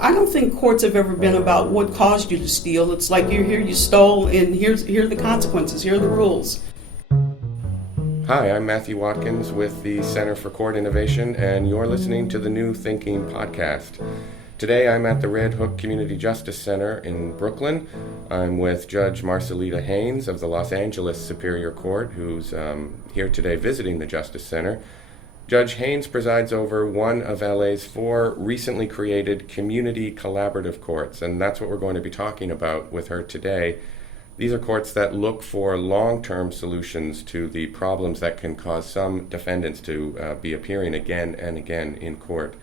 I don't think courts have ever been about what caused you to steal. It's like you're here, you stole, and here are the consequences, here are the rules. Hi, I'm Matt Watkins with the Center for Court Innovation, and you're listening to the New Thinking podcast. Today I'm at the Red Hook Community Justice Center in Brooklyn. I'm with Judge Marcelita Haynes of the Los Angeles Superior Court, who's here today visiting the Justice Center. Judge Haynes presides over one of LA's 4 recently created community collaborative courts, and that's what we're going to be talking about with her today. These are courts that look for long-term solutions to the problems that can cause some defendants to be appearing again and again in court.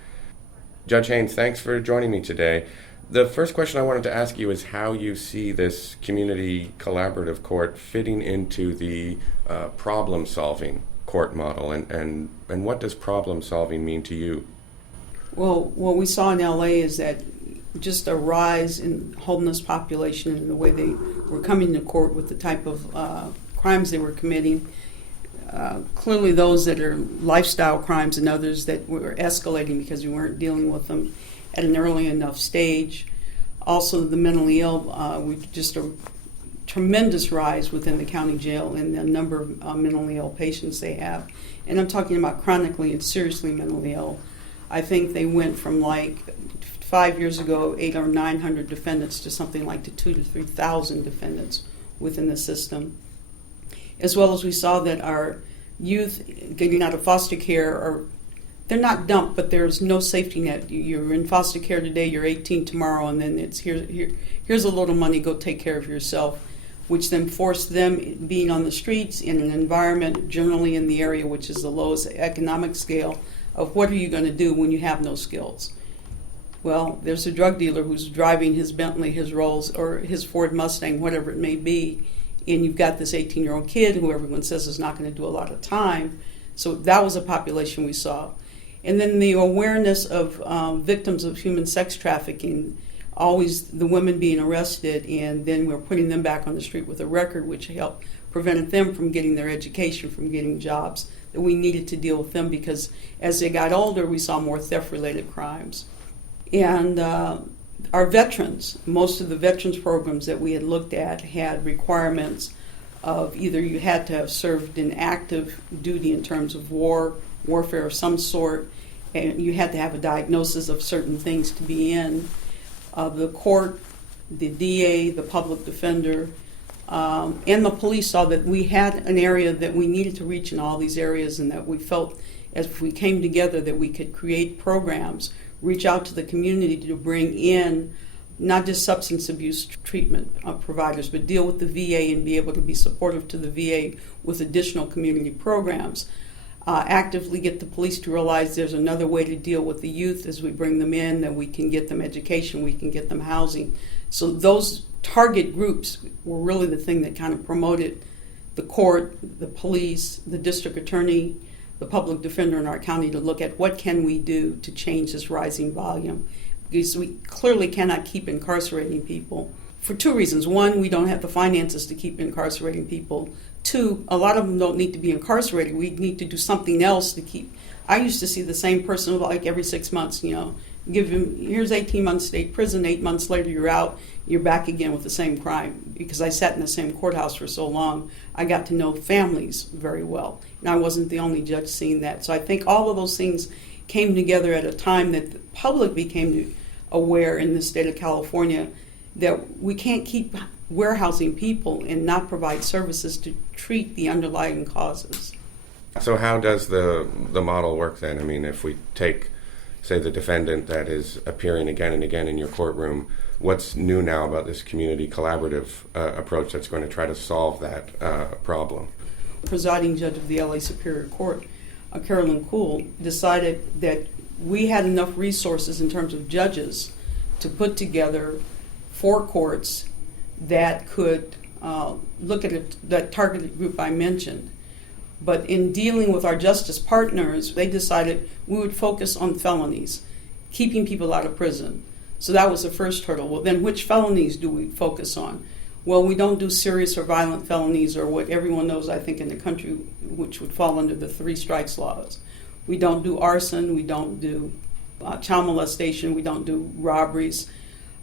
Judge Haynes, thanks for joining me today. The first question I wanted to ask you is how you see this community collaborative court fitting into the problem-solving court model, and what does problem-solving mean to you? Well, what we saw in LA is that just a rise in homeless population and the way they were coming to court with the type of crimes they were committing. Clearly those that are lifestyle crimes and others that were escalating because we weren't dealing with them at an early enough stage. Also the mentally ill, we've just a tremendous rise within the county jail in the number of mentally ill patients they have. And I'm talking about chronically and seriously mentally ill. I think they went from like 5 years ago, 800 or 900 defendants to something like to 2,000 to 3,000 defendants within the system. As well as we saw that our youth getting out of foster care they're not dumped, but there's no safety net. You're in foster care today, you're 18 tomorrow, and then it's here's a little money, go take care of yourself, which then forced them being on the streets in an environment generally in the area which is the lowest economic scale of what are you going to do when you have no skills. Well, there's a drug dealer who's driving his Bentley, his Rolls, or his Ford Mustang, whatever it may be, and you've got this 18-year-old kid who everyone says is not going to do a lot of time. So that was a population we saw. And then the awareness of victims of human sex trafficking, always the women being arrested, and then we're putting them back on the street with a record, which helped prevented them from getting their education, from getting jobs, that we needed to deal with them because as they got older, we saw more theft-related crimes. And our veterans, most of the veterans programs that we had looked at had requirements of either you had to have served in active duty in terms of warfare of some sort, and you had to have a diagnosis of certain things to be in. The court, the DA, the public defender, and the police saw that we had an area that we needed to reach in all these areas, and that we felt as if we came together that we could create programs, reach out to the community to bring in not just substance abuse treatment providers, but deal with the VA and be able to be supportive to the VA with additional community programs. Actively get the police to realize there's another way to deal with the youth as we bring them in, that we can get them education, we can get them housing. So those target groups were really the thing that kind of promoted the court, the police, the district attorney, the public defender in our county to look at what can we do to change this rising volume. Because we clearly cannot keep incarcerating people for 2 reasons. 1, we don't have the finances to keep incarcerating people. 2, a lot of them don't need to be incarcerated. We need to do something else to keep. I used to see the same person like every 6 months, give him, here's 18 months state prison, 8 months later you're out, you're back again with the same crime. Because I sat in the same courthouse for so long, I got to know families very well. And I wasn't the only judge seeing that. So I think all of those things came together at a time that the public became aware in the state of California that we can't keep warehousing people and not provide services to treat the underlying causes. So how does the model work then? I mean, if we take, say, the defendant that is appearing again and again in your courtroom, what's new now about this community collaborative approach that's going to try to solve that problem? Presiding judge of the LA Superior Court, Carolyn Kuhl, decided that we had enough resources in terms of judges to put together 4 courts that could look at that targeted group I mentioned. But in dealing with our justice partners, they decided we would focus on felonies, keeping people out of prison. So that was the first hurdle. Well, then which felonies do we focus on? Well, we don't do serious or violent felonies, or what everyone knows, I think, in the country, which would fall under the 3 strikes laws. We don't do arson, we don't do child molestation. We don't do robberies.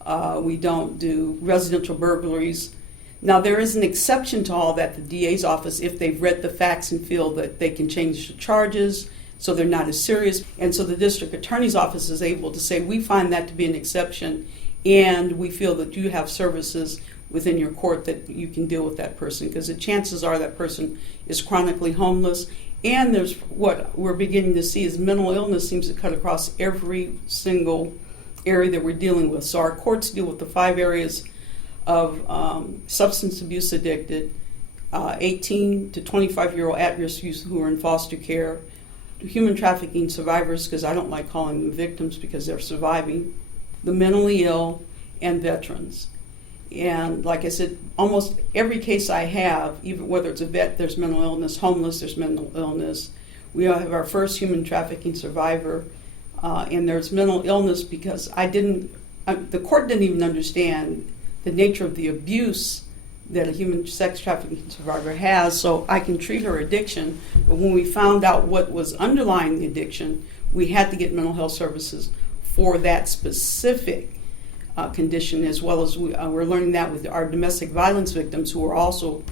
We don't do residential burglaries. Now, there is an exception to all that. The DA's office, if they've read the facts and feel that they can change the charges so they're not as serious. And so the district attorney's office is able to say, we find that to be an exception, and we feel that you have services within your court that you can deal with that person, because the chances are that person is chronically homeless. And there's what we're beginning to see is mental illness seems to cut across every single area that we're dealing with. So our courts deal with the 5 areas of substance abuse addicted, 18 to 25-year-old at-risk youth who are in foster care, human trafficking survivors, because I don't like calling them victims because they're surviving, the mentally ill, and veterans. And like I said, almost every case I have, even whether it's a vet, there's mental illness, homeless, there's mental illness. We have our first human trafficking survivor, and there's mental illness because the court didn't even understand the nature of the abuse that a human sex trafficking survivor has, so I can treat her addiction. But when we found out what was underlying the addiction, we had to get mental health services for that specific condition, as well as we're learning that with our domestic violence victims who are also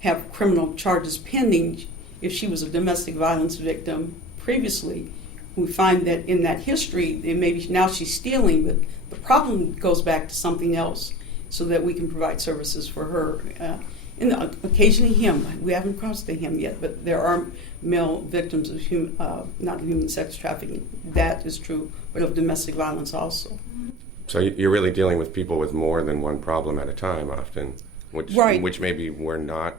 have criminal charges pending. If she was a domestic violence victim previously, we find that in that history, maybe now she's stealing, but the problem goes back to something else, so that we can provide services for her. And occasionally him. We haven't crossed to him yet, but there are male victims of not human sex trafficking. That is true, but of domestic violence also. So you're really dealing with people with more than one problem at a time often, which maybe were not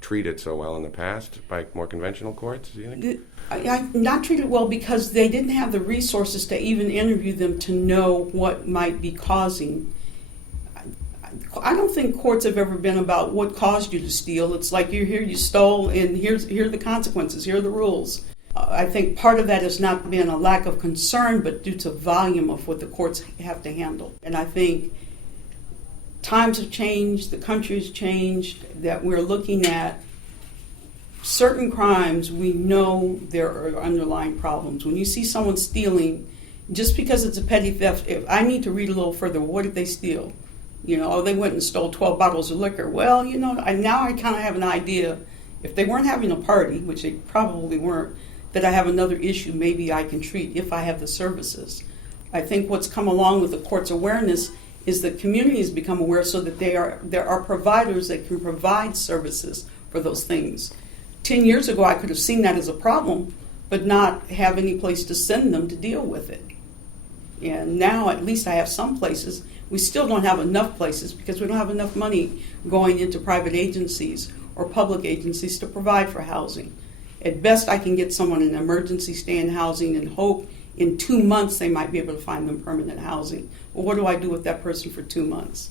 treated so well in the past by more conventional courts, do you think? Not treated well because they didn't have the resources to even interview them to know what might be causing. I don't think courts have ever been about what caused you to steal. It's like you're here, you stole, and here are the consequences, here are the rules. I think part of that has not been a lack of concern, but due to volume of what the courts have to handle. And I think times have changed, the country has changed, that we're looking at certain crimes. We know there are underlying problems. When you see someone stealing, just because it's a petty theft, if I need to read a little further, what did they steal? They went and stole 12 bottles of liquor. Well, now I kind of have an idea. If they weren't having a party, which they probably weren't, that I have another issue maybe I can treat if I have the services. I think what's come along with the court's awareness is the community has become aware, so that there are providers that can provide services for those things. 10 years ago, I could have seen that as a problem, but not have any place to send them to deal with it. And now at least I have some places. We still don't have enough places because we don't have enough money going into private agencies or public agencies to provide for housing. At best, I can get someone in emergency stay-in housing and hope in 2 months they might be able to find them permanent housing. Well, what do I do with that person for 2 months?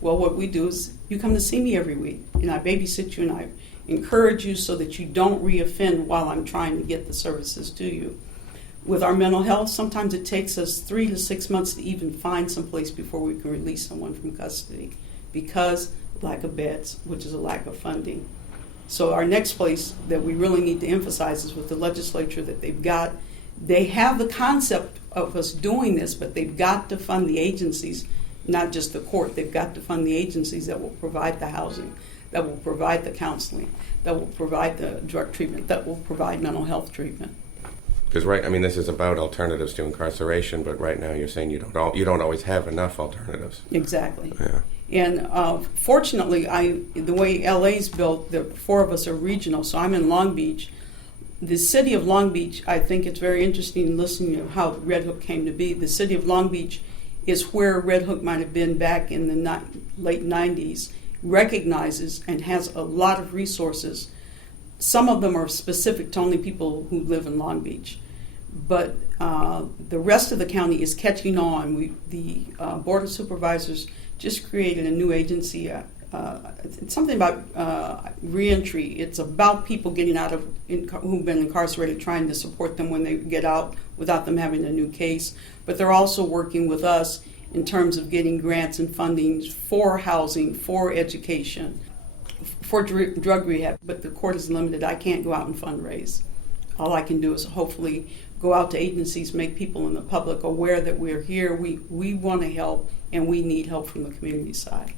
Well, what we do is you come to see me every week, and I babysit you, and I encourage you so that you don't reoffend while I'm trying to get the services to you. With our mental health, sometimes it takes us 3 to 6 months to even find some place before we can release someone from custody because lack of beds, which is a lack of funding. So our next place that we really need to emphasize is with the legislature that they have the concept of us doing this, but they've got to fund the agencies, not just the court. They've got to fund the agencies that will provide the housing, that will provide the counseling, that will provide the drug treatment, that will provide mental health treatment. Because this is about alternatives to incarceration, but right now you're saying you don't always have enough alternatives. Exactly. Yeah. And fortunately, the way LA's built, the 4 of us are regional, so I'm in Long Beach. The city of Long Beach, I think it's very interesting listening to how Red Hook came to be. The city of Long Beach is where Red Hook might have been back in the late 90s, recognizes and has a lot of resources. Some of them are specific to only people who live in Long Beach. But the rest of the county is catching on. The Board of Supervisors just created a new agency. It's something about reentry. It's about people getting out of who've been incarcerated, trying to support them when they get out without them having a new case. But they're also working with us in terms of getting grants and funding for housing, for education, for drug rehab. But the court is limited. I can't go out and fundraise. All I can do is hopefully go out to agencies, make people in the public aware that we're here. We want to help, and we need help from the community side.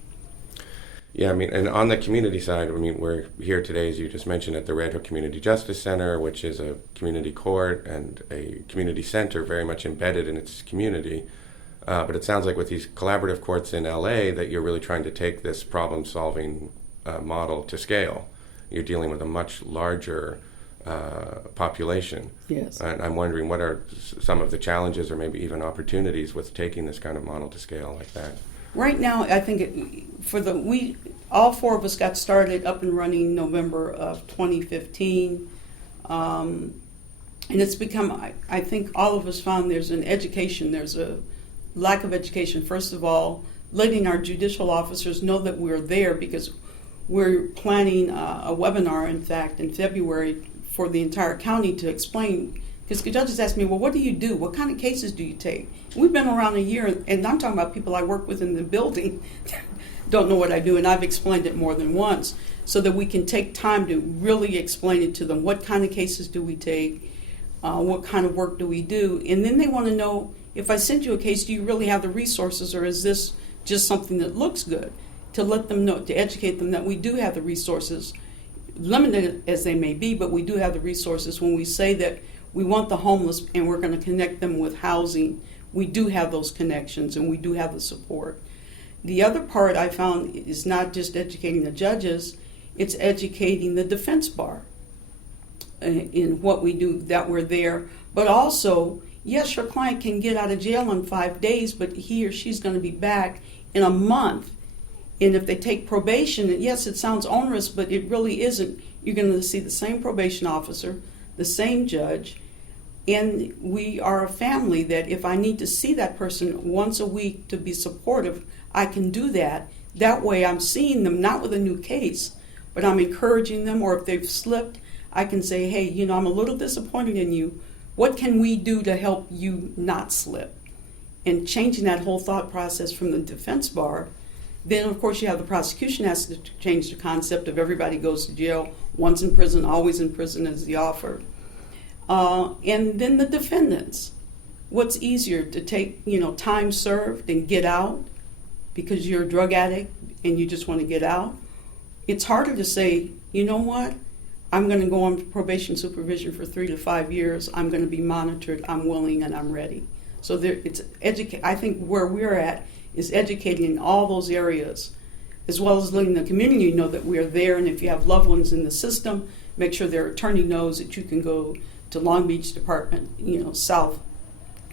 Yeah, I mean, and on the community side, I mean, we're here today, as you just mentioned, at the Red Hook Community Justice Center, which is a community court and a community center very much embedded in its community. But it sounds like with these collaborative courts in LA that you're really trying to take this problem-solving model to scale. You're dealing with a much larger population. Yes. And I'm wondering what are some of the challenges or maybe even opportunities with taking this kind of model to scale like that? Right now, I think all four of us got started up and running November of 2015. And it's become, I think all of us found there's a lack of education. First of all, letting our judicial officers know that we're there, because we're planning a webinar, in fact, in February for the entire county to explain. Because the judges ask me, well, what do you do? What kind of cases do you take? We've been around a year, and I'm talking about people I work with in the building, don't know what I do, and I've explained it more than once, so that we can take time to really explain it to them. What kind of cases do we take? What kind of work do we do? And then they want to know, if I send you a case, do you really have the resources, or is this just something that looks good? To let them know, to educate them that we do have the resources, limited as they may be, but we do have the resources. When we say that we want the homeless and we're going to connect them with housing, we do have those connections and we do have the support. The other part I found is not just educating the judges, it's educating the defense bar in what we do, that we're there. But also, yes, your client can get out of jail in 5 days, but he or she's going to be back in a month. And if they take probation, yes, it sounds onerous, but it really isn't. You're going to see the same probation officer, the same judge, and we are a family that if I need to see that person once a week to be supportive, I can do that. That way I'm seeing them not with a new case, but I'm encouraging them, or if they've slipped, I can say, hey, I'm a little disappointed in you. What can we do to help you not slip? And changing that whole thought process from the defense bar. Then, of course, you have the prosecution has to change the concept of everybody goes to jail, once in prison, always in prison is the offer. And then the defendants. What's easier, to take, time served and get out because you're a drug addict and you just want to get out? It's harder to say, you know what? I'm going to go on probation supervision for 3 to 5 years. I'm going to be monitored. I'm willing and I'm ready. So I think where we're at is educating in all those areas, as well as letting the community know that we are there. And if you have loved ones in the system, make sure their attorney knows that you can go to Long Beach Department, South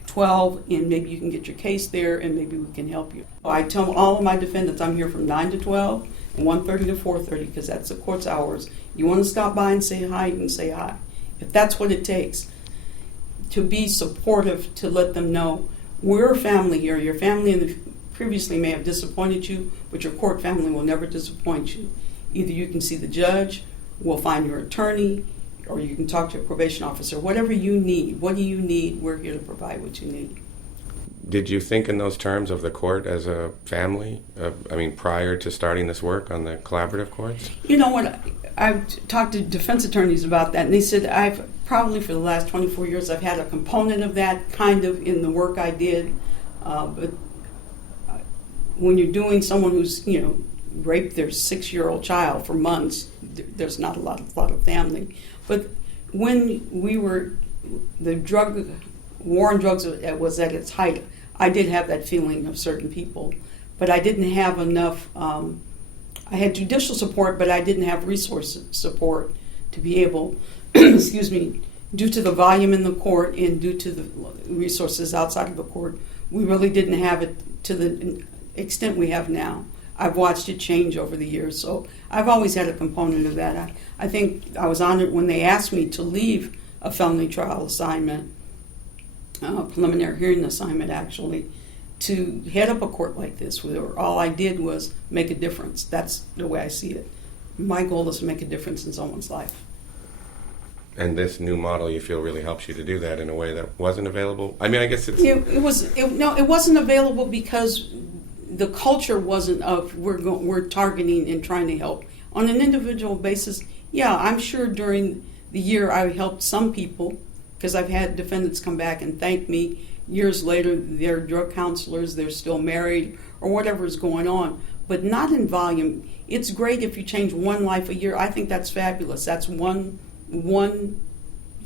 12, and maybe you can get your case there, and maybe we can help you. I tell all of my defendants I'm here from 9 to 12 and 1:30 to 4:30, because that's the court's hours. You want to stop by and say hi, you can say hi. If that's what it takes, to be supportive, to let them know we're a family here. Your family previously may have disappointed you, but your court family will never disappoint you. Either you can see the judge, we'll find your attorney, or you can talk to a probation officer. Whatever you need. What do you need? We're here to provide what you need. Did you think in those terms of the court as a family? Prior to starting this work on the collaborative courts? You know what? I've talked to defense attorneys about that, and they said I've probably for the last 24 years I've had a component of that kind of in the work I did. But when you're doing someone who's raped their 6-year-old child for months, there's not a lot of family. But when the war on drugs was at its height, I did have that feeling of certain people, but I didn't have enough. I had judicial support, but I didn't have resource support to be able, excuse me, due to the volume in the court and due to the resources outside of the court, we really didn't have it to the extent we have now. I've watched it change over the years, so I've always had a component of that. I think I was honored when they asked me to leave a felony trial assignment, preliminary hearing assignment actually, to head up a court like this, where all I did was make a difference. That's the way I see it. My goal is to make a difference in someone's life. And this new model, you feel, really helps you to do that in a way that wasn't available? I guess it's... It wasn't available because the culture wasn't of we're targeting and trying to help. On an individual basis, yeah, I'm sure during the year I helped some people because I've had defendants come back and thank me years later. They're drug counselors, they're still married, or whatever is going on, but not in volume. It's great if you change one life a year. I think that's fabulous. That's one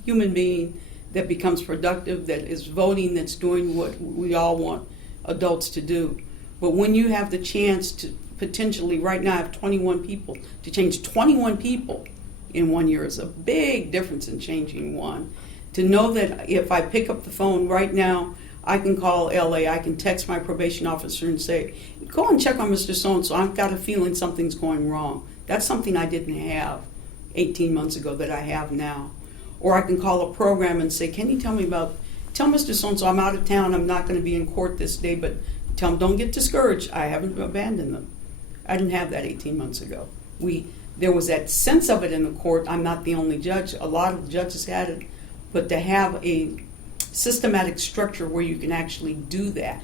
human being that becomes productive, that is voting, that's doing what we all want adults to do. But when you have the chance to potentially, right now I have 21 people, to change 21 people in 1 year is a big difference in changing one. To know that if I pick up the phone right now, I can call LA, I can text my probation officer and say, go and check on Mr. So-and-so, I've got a feeling something's going wrong. That's something I didn't have 18 months ago that I have now. Or I can call a program and say, can you tell Mr. So-and-so I'm out of town, I'm not going to be in court this day, but tell him don't get discouraged, I haven't abandoned them. I didn't have that 18 months ago. There was that sense of it in the court. I'm not the only judge. A lot of judges had it. But to have a systematic structure where you can actually do that,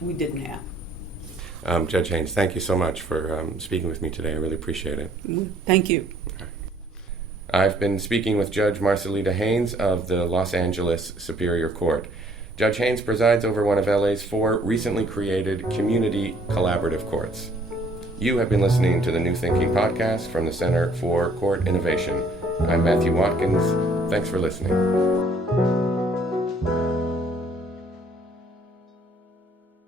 we didn't have. Judge Haynes, thank you so much for speaking with me today. I really appreciate it. Thank you. I've been speaking with Judge Marcelita Haynes of the Los Angeles Superior Court. Judge Haynes presides over one of LA's 4 recently created community collaborative courts. You have been listening to the New Thinking podcast from the Center for Court Innovation. I'm Matthew Watkins. Thanks for listening.